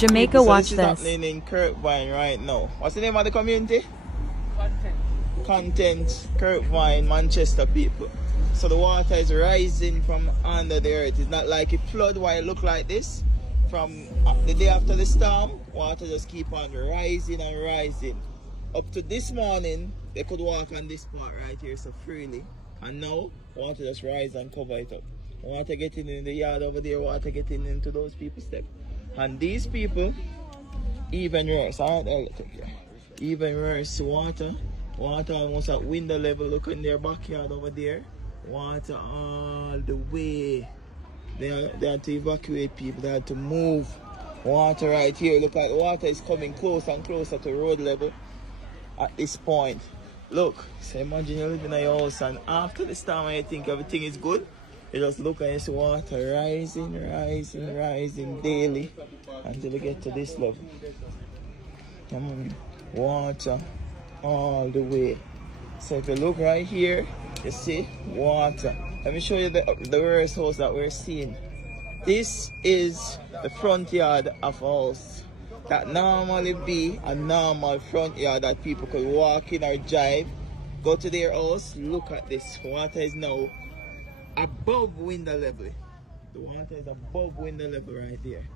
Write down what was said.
Jamaica, so watch this is this. happening in Kirkvine right now. What's the name of the community? Content, Kirkvine, Manchester people. So the water is rising from under the earth. It's not like a flood why it look like this. From the day after the storm, water just keep on rising and rising. Up to this morning, they could walk on this part right here so freely. And now, water just rise and cover it up. Water getting in the yard over there, water getting into those people's steps. And these people, even worse, even worse, water almost at window level. Look in their backyard over there. Water all the way. They had to evacuate people, they had to move. Water right here, look at the water is coming closer and closer to road level at this point. Look, so imagine you live in a house and after the storm and you think everything is good. You just look and you see water rising daily until you get to this level. Water all the way. So if you look right here, you see water. Let me show you the worst house that we're seeing. This is the front yard of a house that normally be a normal front yard that people could walk in or drive, go to their house. Look at this. Water is now above window level. The water is above window level right there.